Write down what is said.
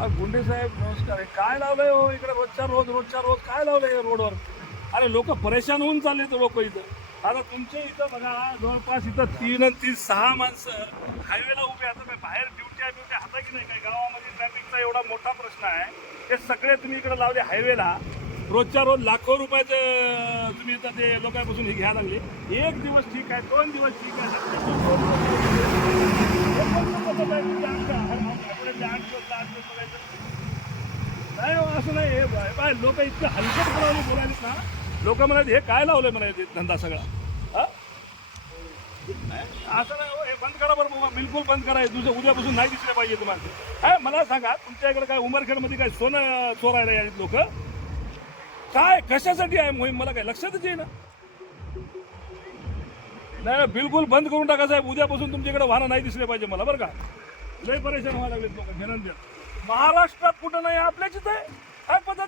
गुंडे साहेब नमस्कार. हे काय लावलंय हो इकडे रोजच्या रोज काय लावलंय रोडवर? अरे लोक परेशान होऊन चालले तर लोक इथं. आता तुमच्या इथं बघा जवळपास इथं 6 माणसं हायवेला उभे. आता काय बाहेर ड्युट्या हाता की नाही? काय गावामध्ये ट्रॅफिकचा एवढा मोठा प्रश्न आहे, ते सगळे तुम्ही इकडे लावले हायवेला. रोजच्या रोज लाखो रुपयाचं तुम्ही इथं ते लोकांपासून हे घ्यायला लागले. एक दिवस ठीक आहे, 2 दिवस ठीक आहे, नाही हो, असं नाही. हे बाय लोक इतकं हलकटपणाने बोलायलेत ना. लोक म्हणाले हे काय लावलंय म्हणाले धंदा सगळा. हा असं नाही हो, हे बंद करा बरं बाबा, बिलकुल बंद करा. उद्यापासून नाही दिसले पाहिजे तुम्हाला. काय मला सांगा, तुमच्या इकडे काय उमरखेडमध्ये काय सोनं चोरायला आहेत लोक? काय कशासाठी आहे मोहीम मला काय लक्षातच येईना. नाही बिलकुल बंद करून टाका साहेब. उद्यापासून तुमच्याकडे वाहनं नाही दिसले पाहिजे मला बरं का. लय परेशान व्हायला लागलेत लोक. महाराष्ट्रात कुठं नाही, आपल्याच इथं आहे. काय पद्धत